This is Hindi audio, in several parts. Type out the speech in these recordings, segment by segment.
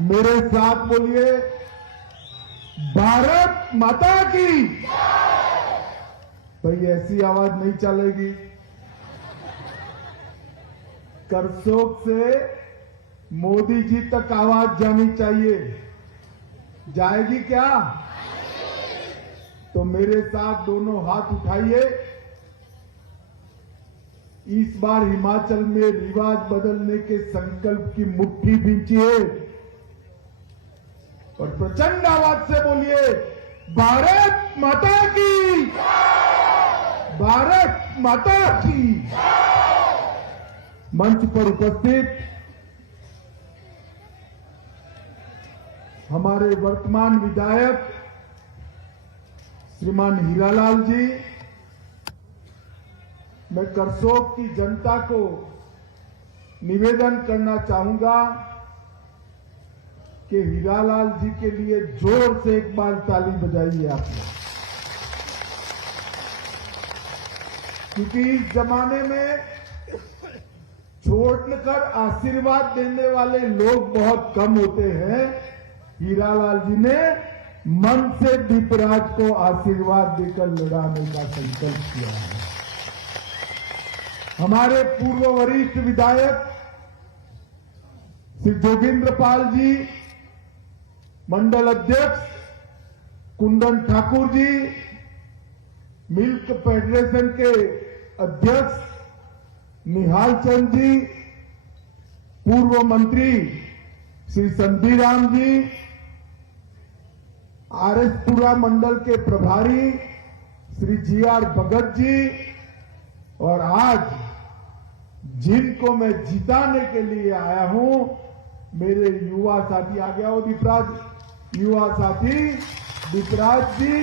मेरे साथ बोलिए, भारत माता की। भाई ऐसी आवाज नहीं चलेगी। करसोग से मोदी जी तक आवाज जानी चाहिए। जाएगी क्या? तो मेरे साथ दोनों हाथ उठाइए। इस बार हिमाचल में रिवाज बदलने के संकल्प की मुट्ठी बींचिए और प्रचंड आवाज से बोलिए, भारत माता की, भारत माता की। मंच पर उपस्थित हमारे वर्तमान विधायक श्रीमान हीरालाल जी, मैं करसोग की जनता को निवेदन करना चाहूंगा कि हीरालाल जी के लिए जोर से एक बार ताली बजाइए आप लोग, क्योंकि इस जमाने में छोड़कर आशीर्वाद देने वाले लोग बहुत कम होते हैं। हीरालाल जी ने मन से दीपराज को आशीर्वाद देकर लड़ाने का संकल्प किया है। हमारे पूर्व वरिष्ठ विधायक श्री जोगिंद्र पाल जी, मंडल अध्यक्ष कुंदन ठाकुर जी, मिल्क फेडरेशन के अध्यक्ष निहाल चंद जी, पूर्व मंत्री श्री संधीराम जी, आरएसपुरा मंडल के प्रभारी श्री जीआर भगत जी, और आज जिनको मैं जिताने के लिए आया हूं, मेरे युवा साथी, आ गया हो दीपराज, युवा साथी दीपराज जी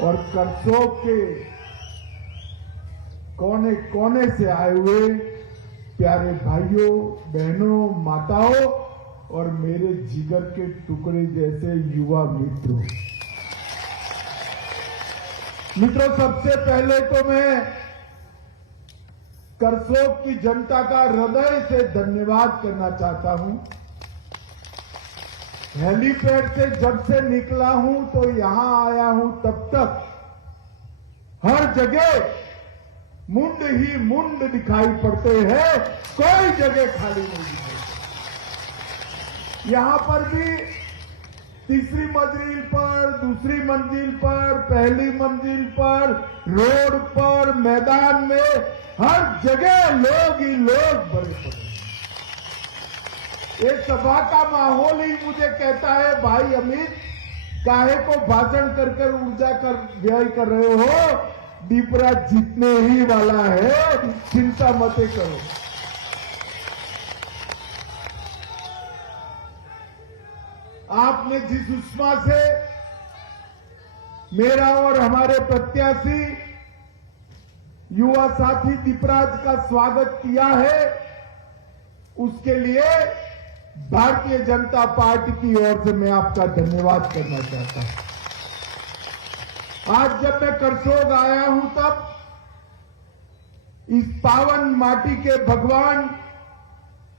और करसोग के कोने कोने से आए हुए प्यारे भाइयों, बहनों, माताओं और मेरे जिगर के टुकड़े जैसे युवा मित्रों, सबसे पहले तो मैं करसोग की जनता का हृदय से धन्यवाद करना चाहता हूं। हेलीपैड से जब से निकला हूं तो यहां आया हूं, तब तक हर जगह मुंड ही मुंड दिखाई पड़ते हैं, कोई जगह खाली नहीं दिखाई। यहां पर भी तीसरी मंजिल पर, दूसरी मंजिल पर, पहली मंजिल पर, रोड पर, मैदान में, हर जगह लोग ही लोग भरे पड़े। एक सभा का माहौल ही मुझे कहता है, भाई अमित, काहे को भाषण कर ऊर्जा कर व्यय कर रहे हो, दीपराज जीतने ही वाला है, चिंता मत करो। आपने जिस उष्मा से मेरा और हमारे प्रत्याशी युवा साथी दीपराज का स्वागत किया है, उसके लिए भारतीय जनता पार्टी की ओर से मैं आपका धन्यवाद करना चाहता हूं। आज जब मैं करसोग आया हूं, तब इस पावन माटी के भगवान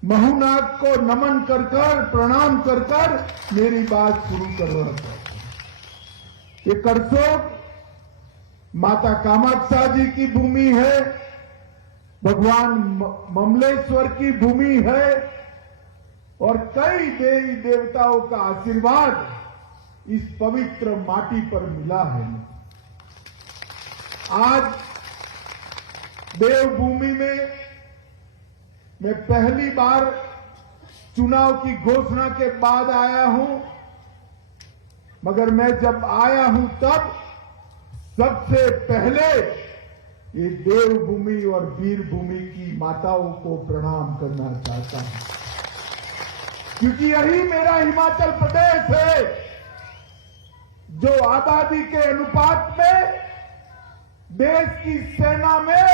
महूनाग को नमन कर प्रणाम कर मेरी बात शुरू कर रहा था। ये करसोग माता कामाक्षा जी की भूमि है, भगवान ममलेश्वर की भूमि है और कई देवी देवताओं का आशीर्वाद इस पवित्र माटी पर मिला है। आज देवभूमि में मैं पहली बार चुनाव की घोषणा के बाद आया हूं, मगर मैं जब आया हूं तब सबसे पहले ये देवभूमि और वीरभूमि की माताओं को प्रणाम करना चाहता हूं, क्योंकि यही मेरा हिमाचल प्रदेश है जो आबादी के अनुपात में देश की सेना में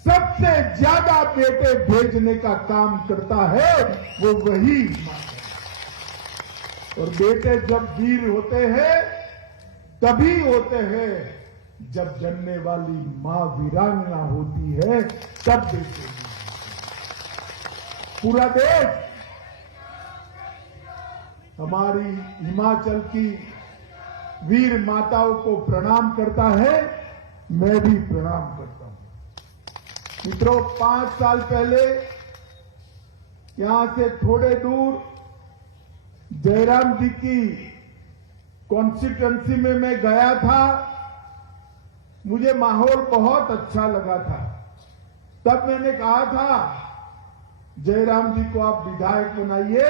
सबसे ज्यादा बेटे भेजने का काम करता है, वो वही और बेटे जब वीर होते हैं तभी होते हैं जब जन्मने वाली मां वीरांगना होती है तब देखेगी। पूरा देश हमारी हिमाचल की वीर माताओं को प्रणाम करता है, मैं भी प्रणाम करता हूं। मित्रों, 5 साल पहले यहां से थोड़े दूर जयराम जी की कॉन्स्टिट्यूएंसी में मैं गया था। मुझे माहौल बहुत अच्छा लगा था। तब मैंने कहा था, जयराम जी को आप विधायक बनाइए,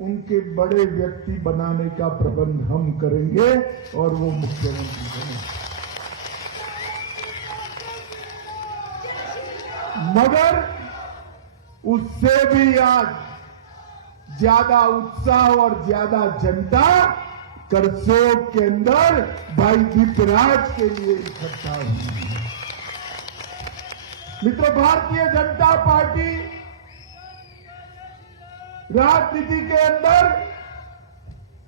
उनके बड़े व्यक्ति बनाने का प्रबंध हम करेंगे और वो मुख्यमंत्री बनेंगे। मगर उससे भी आज ज्यादा उत्साह और ज्यादा जनता करसोग के अंदर भाई दीपराज के लिए इकट्ठा हुई। मित्रों, भारतीय जनता पार्टी राजनीति के अंदर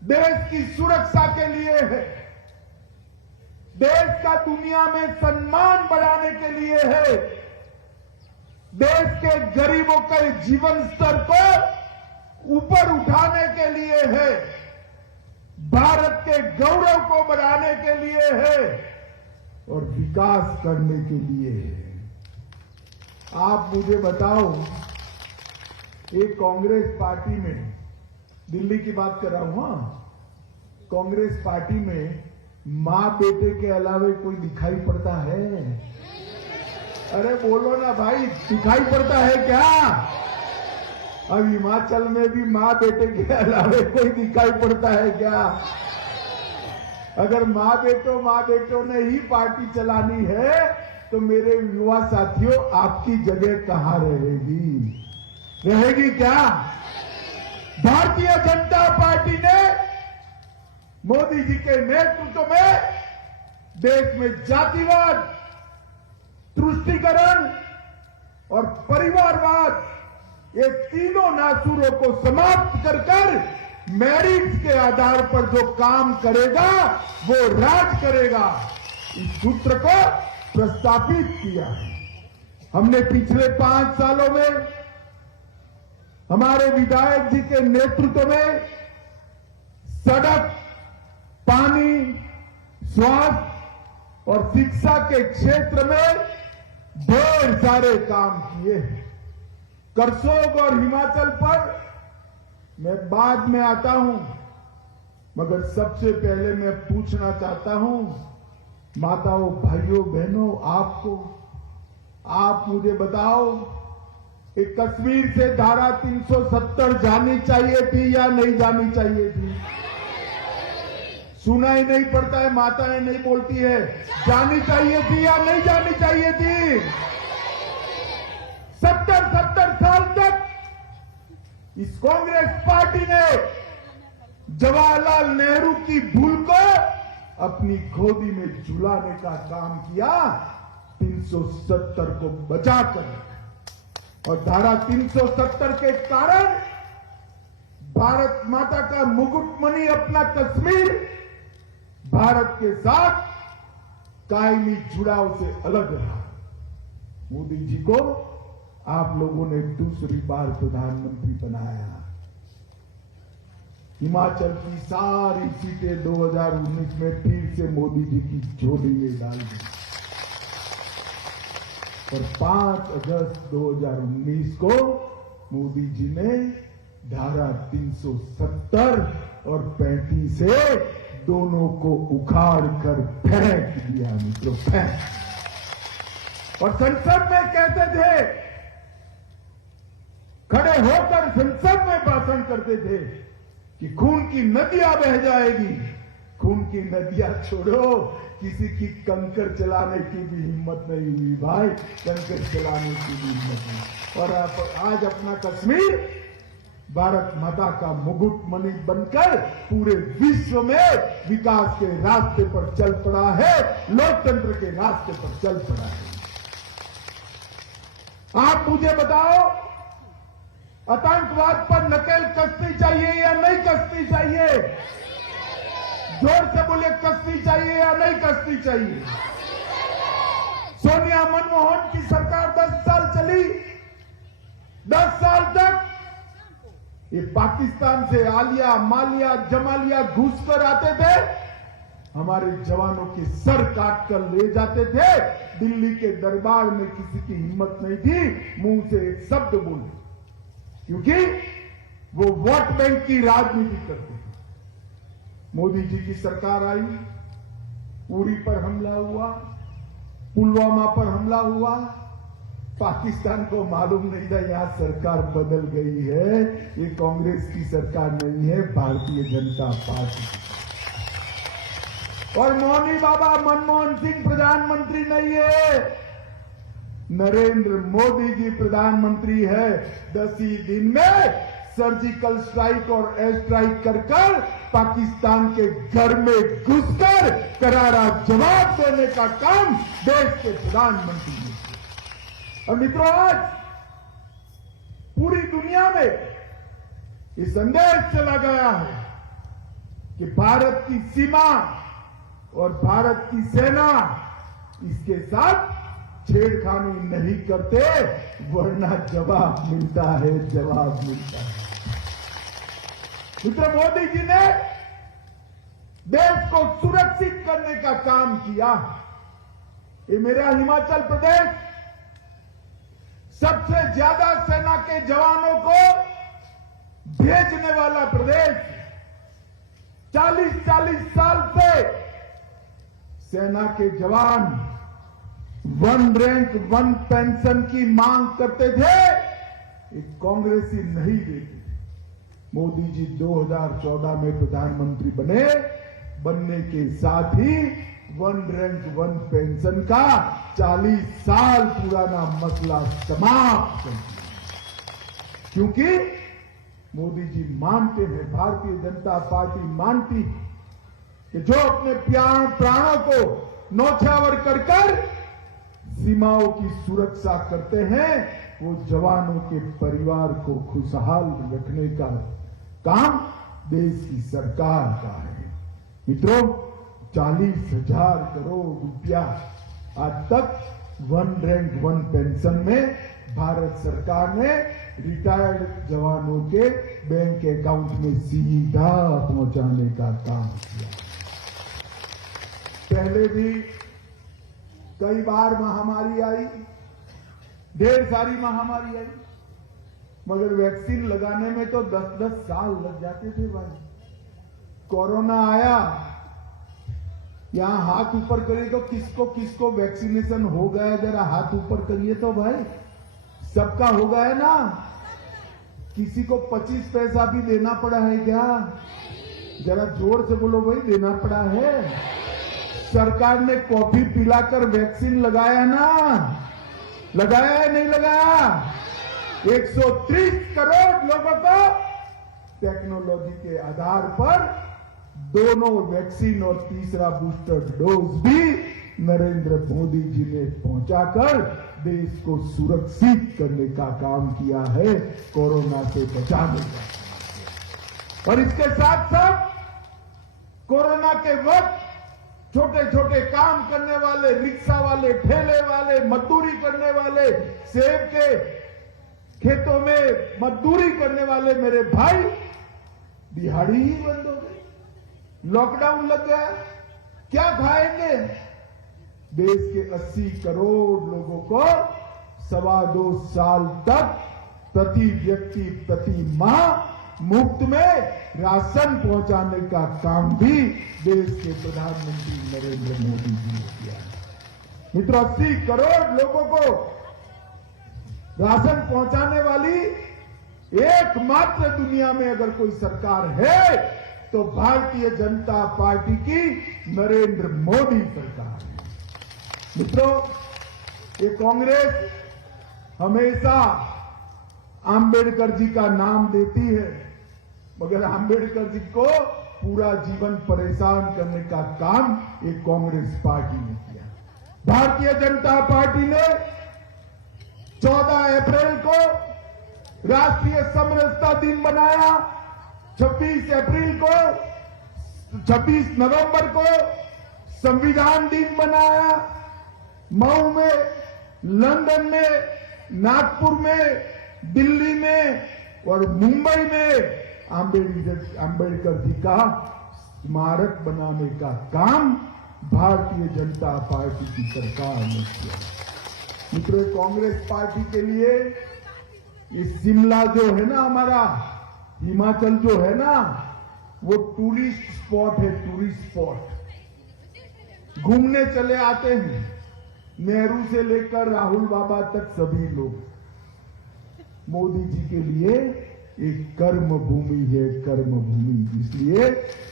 देश की सुरक्षा के लिए है, देश का दुनिया में सम्मान बढ़ाने के लिए है, देश के गरीबों के जीवन स्तर को ऊपर उठाने के लिए है, भारत के गौरव को बढ़ाने के लिए है और विकास करने के लिए है। आप मुझे बताओ, एक कांग्रेस पार्टी में, दिल्ली की बात कर रहा हूं, कांग्रेस पार्टी में मां बेटे के अलावा कोई दिखाई पड़ता है? अरे बोलो ना भाई, दिखाई पड़ता है क्या? अब हिमाचल में भी मां बेटे के अलावा कोई दिखाई पड़ता है क्या? अगर मां बेटों ने ही पार्टी चलानी है तो मेरे युवा साथियों, आपकी जगह कहां रहेगी? रहेगी क्या? भारतीय जनता पार्टी ने मोदी जी के नेतृत्व में देश में जातिवाद, तुष्टीकरण और परिवारवाद, ये तीनों नासूरों को समाप्त कर मेरिट के आधार पर जो काम करेगा वो राज करेगा, इस सूत्र को प्रस्तावित किया है। हमने पिछले 5 सालों में हमारे विधायक जी के नेतृत्व में सड़क, पानी, स्वास्थ्य और शिक्षा के क्षेत्र में ढेर सारे काम किए हैं। करसोग और हिमाचल पर मैं बाद में आता हूं, मगर सबसे पहले मैं पूछना चाहता हूं, माताओं, भाइयों, बहनों, आप मुझे बताओ, एक कश्मीर से धारा 370 जानी चाहिए थी या नहीं जानी चाहिए थी? सुना ही नहीं पड़ता है, माताएं नहीं बोलती है, जानी चाहिए थी या नहीं जानी चाहिए थी? 70 साल तक इस कांग्रेस पार्टी ने जवाहरलाल नेहरू की भूल को अपनी गोदी में झुलाने का काम किया, 370 को बचाकर। और धारा 370 के कारण भारत माता का मुकुटमणि अपना कश्मीर भारत के साथ कायमी जुड़ाव से अलग रहा। मोदी जी को आप लोगों ने दूसरी बार प्रधानमंत्री बनाया। हिमाचल की सारी सीटें 2019 में फिर से मोदी जी की झोली में डाल दी और 5 अगस्त 2019 को मोदी जी ने धारा 370 और 35 से दोनों को उखाड़ कर फेंक दिया। मित्रों, फेंक। और संसद में कहते थे, खड़े होकर संसद में भाषण करते थे कि खून की नदियां बह जाएगी। खून की नदियां छोड़ो, किसी की कंकर चलाने की भी हिम्मत नहीं हुई भाई, कंकर चलाने की भी हिम्मत नहीं। और आज अपना कश्मीर भारत माता का मुकुटमणि बनकर पूरे विश्व में विकास के रास्ते पर चल पड़ा है, लोकतंत्र के रास्ते पर चल पड़ा है। आप मुझे बताओ, आतंकवाद पर नकेल कसनी चाहिए या नहीं कसनी चाहिए? जोर से बोले, कसनी चाहिए या नहीं कसनी चाहिए? सोनिया मनमोहन की सरकार 10 साल चली। 10 साल तक ये पाकिस्तान से आलिया, मालिया, जमालिया घुस कर आते थे, हमारे जवानों के सर काट कर ले जाते थे। दिल्ली के दरबार में किसी की हिम्मत नहीं थी मुंह से एक शब्द बोलने, क्योंकि वो वोट बैंक की राजनीति करते थे। मोदी जी की सरकार आई, उरी पर हमला हुआ, पुलवामा पर हमला हुआ, पाकिस्तान को मालूम नहीं था यहां सरकार बदल गई है, ये कांग्रेस की सरकार नहीं है, भारतीय जनता पार्टी की। और मौनी बाबा मनमोहन सिंह प्रधानमंत्री नहीं है, नरेंद्र मोदी जी प्रधानमंत्री है। 10 ही दिन में सर्जिकल स्ट्राइक और एयर स्ट्राइक कर पाकिस्तान के घर में घुसकर करारा जवाब देने का काम देश के प्रधानमंत्री ने। और मित्रों, आज पूरी दुनिया में ये संदेश चला गया है कि भारत की सीमा और भारत की सेना इसके साथ छेड़खानी नहीं करते, वरना जवाब मिलता है, जवाब मिलता है। मित्र, मोदी जी ने देश को सुरक्षित करने का काम किया। ये मेरा हिमाचल प्रदेश सबसे ज्यादा सेना के जवानों को भेजने वाला प्रदेश। 40-40 साल से सेना के जवान 1 रैंक 1 पेंशन की मांग करते थे, एक कांग्रेसी नहीं देती। मोदी जी 2014 में प्रधानमंत्री बनने के साथ ही 1 रैंक 1 पेंशन का 40 साल पुराना मसला समाप्त कर दिया। क्योंकि मोदी जी मानते हैं, भारतीय जनता पार्टी मानती है कि जो अपने प्राणों को न्यौछावर कर सीमाओं की सुरक्षा करते हैं, वो जवानों के परिवार को खुशहाल रखने का काम देश की सरकार का है। मित्रों, 40,000 करोड़ रुपया आज तक 1 रैंक 1 पेंशन में भारत सरकार ने रिटायर्ड जवानों के बैंक अकाउंट में सीधा पहुंचाने का काम किया। पहले भी कई बार महामारी आई, ढेर सारी महामारी आई, मगर वैक्सीन लगाने में तो 10-10 साल लग जाते थे भाई। कोरोना आया, यहां हाथ ऊपर करिए तो किसको किसको वैक्सीनेशन हो गया, जरा हाथ ऊपर करिए तो भाई। सबका हो गया ना? किसी को 25 पैसा भी देना पड़ा है क्या? जरा जोर से बोलो भाई, देना पड़ा है। सरकार ने कॉफी पिलाकर वैक्सीन लगाया ना? लगाया है नहीं लगाया? 130 करोड़ लोगों को टेक्नोलॉजी के आधार पर दोनों वैक्सीन और तीसरा बूस्टर डोज भी नरेंद्र मोदी जी ने पहुंचाकर देश को सुरक्षित करने का काम किया है, कोरोना से बचाने का। और इसके साथ साथ कोरोना के वक्त छोटे छोटे काम करने वाले, रिक्शा वाले, ठेले वाले, मजदूरी करने वाले, सेब के खेतों में मजदूरी करने वाले मेरे भाई, दिहाड़ी ही बंद हो गई, लॉकडाउन लग गया, क्या खाएंगे? देश के 80 करोड़ लोगों को 2.25 साल तक प्रति व्यक्ति प्रति माह मुफ्त में राशन पहुंचाने का काम भी देश के प्रधानमंत्री नरेंद्र मोदी जी ने किया है। मित्रों, 80 करोड़ लोगों को राशन पहुंचाने वाली एकमात्र दुनिया में अगर कोई सरकार है तो भारतीय जनता पार्टी की नरेंद्र मोदी सरकार है। मित्रों, ये कांग्रेस हमेशा आंबेडकर जी का नाम देती है, मगर आंबेडकर जी को पूरा जीवन परेशान करने का काम ये कांग्रेस पार्टी ने किया। भारतीय जनता पार्टी ने 14 अप्रैल को राष्ट्रीय समरसता दिन बनाया। 26 अप्रैल को 26 नवंबर को संविधान दिन मनाया। मऊ में, लंदन में, नागपुर में, दिल्ली में और मुंबई में आंबेडकर जी का स्मारक बनाने का काम भारतीय जनता पार्टी की सरकार ने किया। मित्रों, कांग्रेस पार्टी के लिए ये शिमला जो है ना, हमारा हिमाचल जो है ना, वो टूरिस्ट स्पॉट है, टूरिस्ट स्पॉट। घूमने चले आते हैं, नेहरू से लेकर राहुल बाबा तक सभी लोग। मोदी जी के लिए एक कर्म भूमि है, कर्म भूमि। इसलिए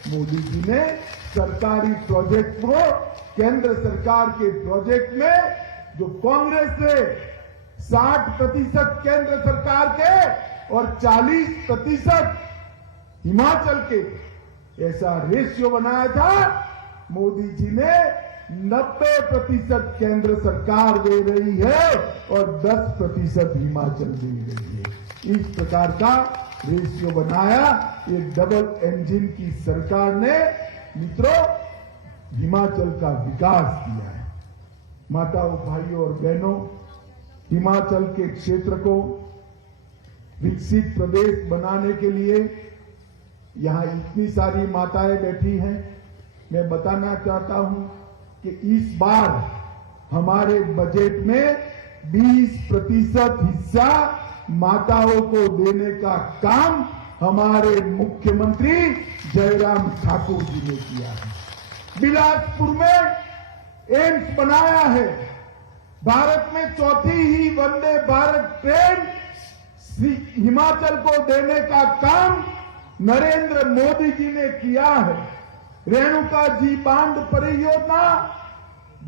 मोदी जी ने सरकारी प्रोजेक्ट को, केंद्र सरकार के प्रोजेक्ट में जो कांग्रेस ने 60% केंद्र सरकार के और 40% हिमाचल के ऐसा रेशियो बनाया था, मोदी जी ने 90% केंद्र सरकार दे रही है और 10% हिमाचल दे रही है। इस प्रकार का रेशियो बनाया एक डबल इंजन की सरकार ने मित्रों हिमाचल का विकास किया है। माताओं, भाइयों और बहनों, हिमाचल के क्षेत्र को विकसित प्रदेश बनाने के लिए यहां इतनी सारी माताएं बैठी हैं। मैं बताना चाहता हूं कि इस बार हमारे बजट में 20% हिस्सा माताओं को देने का काम हमारे मुख्यमंत्री जयराम ठाकुर जी ने किया है। बिलासपुर में एम्स बनाया है। भारत में चौथी ही वंदे भारत ट्रेन हिमाचल को देने का काम नरेंद्र मोदी जी ने किया है। रेणुका जी बांध परियोजना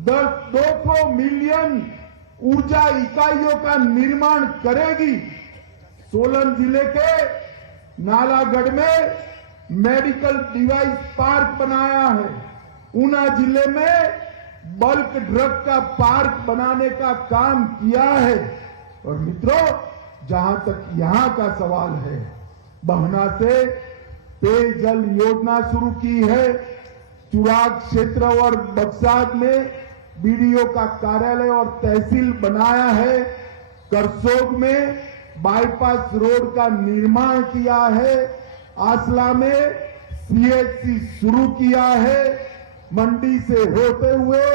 200 मिलियन ऊर्जा इकाइयों का निर्माण करेगी। सोलन जिले के नालागढ़ में मेडिकल डिवाइस पार्क बनाया है। ऊना जिले में बल्क ड्रग का पार्क बनाने का काम किया है। और मित्रों, जहां तक यहां का सवाल है, बहना से पेयजल योजना शुरू की है। चुराग क्षेत्र और बक्सार में बीडीओ का कार्यालय और तहसील बनाया है। करसोग में बाईपास रोड का निर्माण किया है। आसला में सीएचसी शुरू किया है। मंडी से होते हुए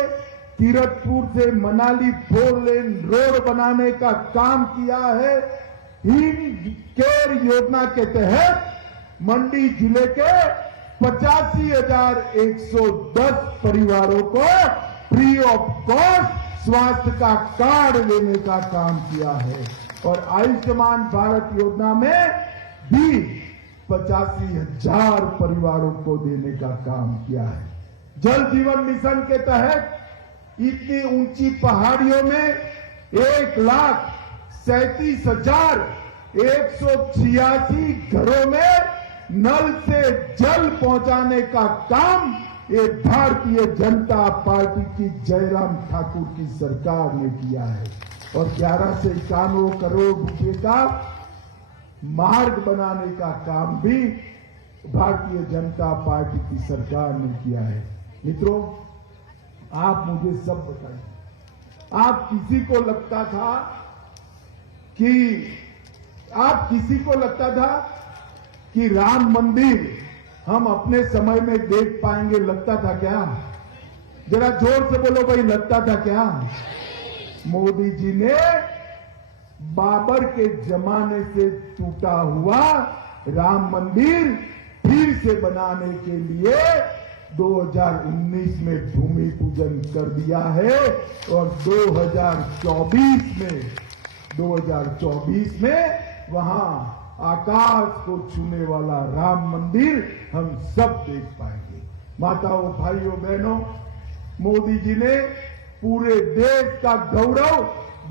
कीरतपुर से मनाली 4 लेन रोड बनाने का काम किया है। हिम केयर योजना के तहत मंडी जिले के 85,110 परिवारों को फ्री ऑफ कॉस्ट स्वास्थ्य का कार्ड देने का काम किया है। और आयुष्मान भारत योजना में भी 85,000 परिवारों को देने का काम किया है। जल जीवन मिशन के तहत इतनी ऊंची पहाड़ियों में 1,37,186 घरों में नल से जल पहुंचाने का काम ये भारतीय जनता पार्टी की जयराम ठाकुर की सरकार ने किया है। और 11 से 91 करोड़ रुपए का मार्ग बनाने का काम भी भारतीय जनता पार्टी की सरकार ने किया है। मित्रों, आप मुझे सब बताइए, आप किसी को लगता था कि राम मंदिर हम अपने समय में देख पाएंगे? लगता था क्या? जरा जोर से बोलो भाई, लगता था क्या? मोदी जी ने बाबर के जमाने से टूटा हुआ राम मंदिर फिर से बनाने के लिए 2019 में भूमि पूजन कर दिया है। और 2024 में वहां आकाश को छूने वाला राम मंदिर हम सब देख पाएंगे। माताओं, भाइयों, बहनों, मोदी जी ने पूरे देश का गौरव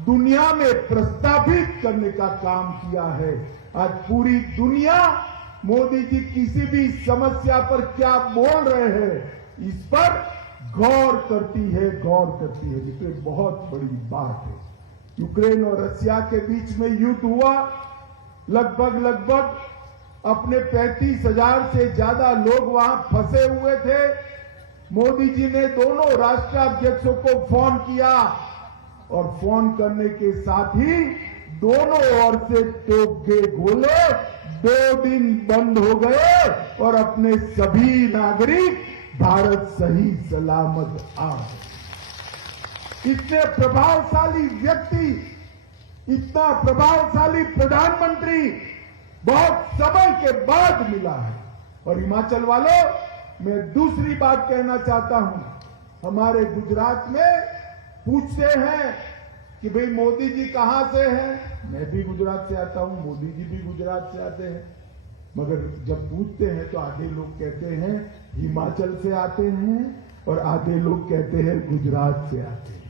दुनिया में प्रस्तावित करने का काम किया है। आज पूरी दुनिया मोदी जी किसी भी समस्या पर क्या बोल रहे हैं इस पर गौर करती है। ये बहुत बड़ी बात है। यूक्रेन और रशिया के बीच में युद्ध हुआ। लगभग अपने 35,000 से ज्यादा लोग वहां फंसे हुए थे। मोदी जी ने दोनों राष्ट्राध्यक्षों को फोन किया और फोन करने के साथ ही दोनों ओर से तोप के गोले 2 दिन बंद हो गए और अपने सभी नागरिक भारत सही सलामत आ गए। इतने प्रभावशाली व्यक्ति, इतना प्रभावशाली प्रधानमंत्री बहुत समय के बाद मिला है। और हिमाचल वालों, मैं दूसरी बात कहना चाहता हूं। हमारे गुजरात में पूछते हैं कि भाई मोदी जी कहां से हैं। मैं भी गुजरात से आता हूं, मोदी जी भी गुजरात से आते हैं, मगर जब पूछते हैं तो आधे लोग कहते हैं हिमाचल से आते हैं और आधे लोग कहते हैं गुजरात से आते हैं।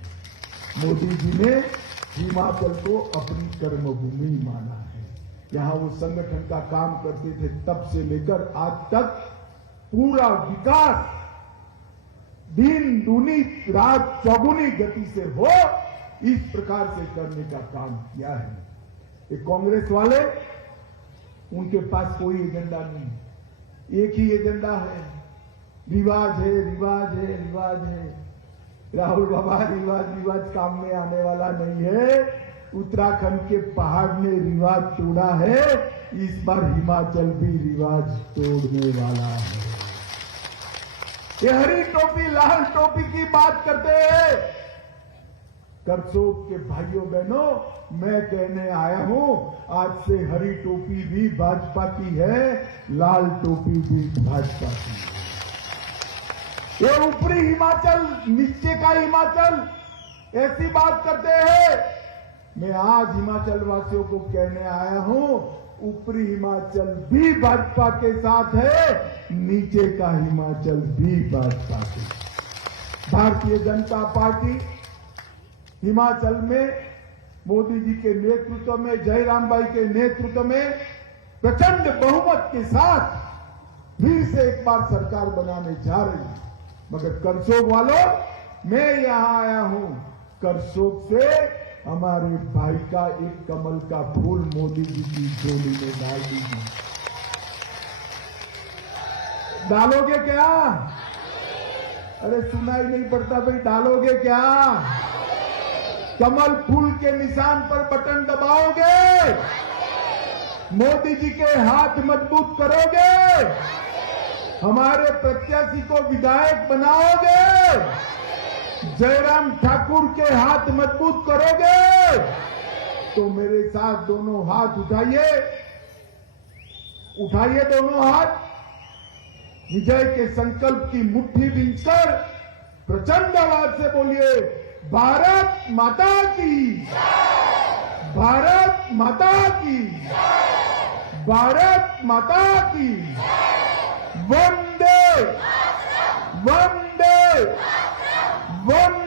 मोदी जी ने हिमाचल को अपनी कर्मभूमि माना है। यहां वो संगठन का काम करते थे, तब से लेकर आज तक पूरा विकास दिन दूनी रात चौगुनी गति से हो, इस प्रकार से करने का काम किया है। ये कांग्रेस वाले, उनके पास कोई एजेंडा नहीं, एक ही एजेंडा है, रिवाज है, रिवाज है, रिवाज है। राहुल बाबा, रिवाज काम में आने वाला नहीं है। उत्तराखंड के पहाड़ ने रिवाज तोड़ा है, इस बार हिमाचल भी रिवाज तोड़ने वाला है। ये हरी टोपी लाल टोपी की बात करते हैं। करसोग के भाइयों बहनों, मैं कहने आया हूं, आज से हरी टोपी भी भाजपा की है, लाल टोपी भी भाजपा की है। ये ऊपरी हिमाचल, नीचे का हिमाचल, ऐसी बात करते हैं। मैं आज हिमाचल वासियों को कहने आया हूं, ऊपरी हिमाचल भी भाजपा के साथ है, नीचे का हिमाचल भी भाजपा के। भारतीय जनता पार्टी हिमाचल में मोदी जी के नेतृत्व में, जयराम भाई के नेतृत्व में प्रचंड बहुमत के साथ फिर से एक बार सरकार बनाने जा रही है। मगर करसोग वालों, मैं यहां आया हूं, करसोग से हमारे भाई का एक कमल का फूल मोदी जी की झोली में डाल दीजिए। डालोगे क्या? अरे सुनाई नहीं पड़ता भाई, डालोगे क्या? कमल फूल के निशान पर बटन दबाओगे? मोदी जी के हाथ मजबूत करोगे? हमारे प्रत्याशी को विधायक बनाओगे? जयराम ठाकुर के हाथ मजबूत करोगे? तो मेरे साथ दोनों हाथ उठाइए, उठाइए दोनों हाथ। विजय के संकल्प की मुट्ठी बींचकर प्रचंड आवाज से बोलिए, भारत माता की, भारत माता की, भारत माता की। वंदे वंदे वंदे।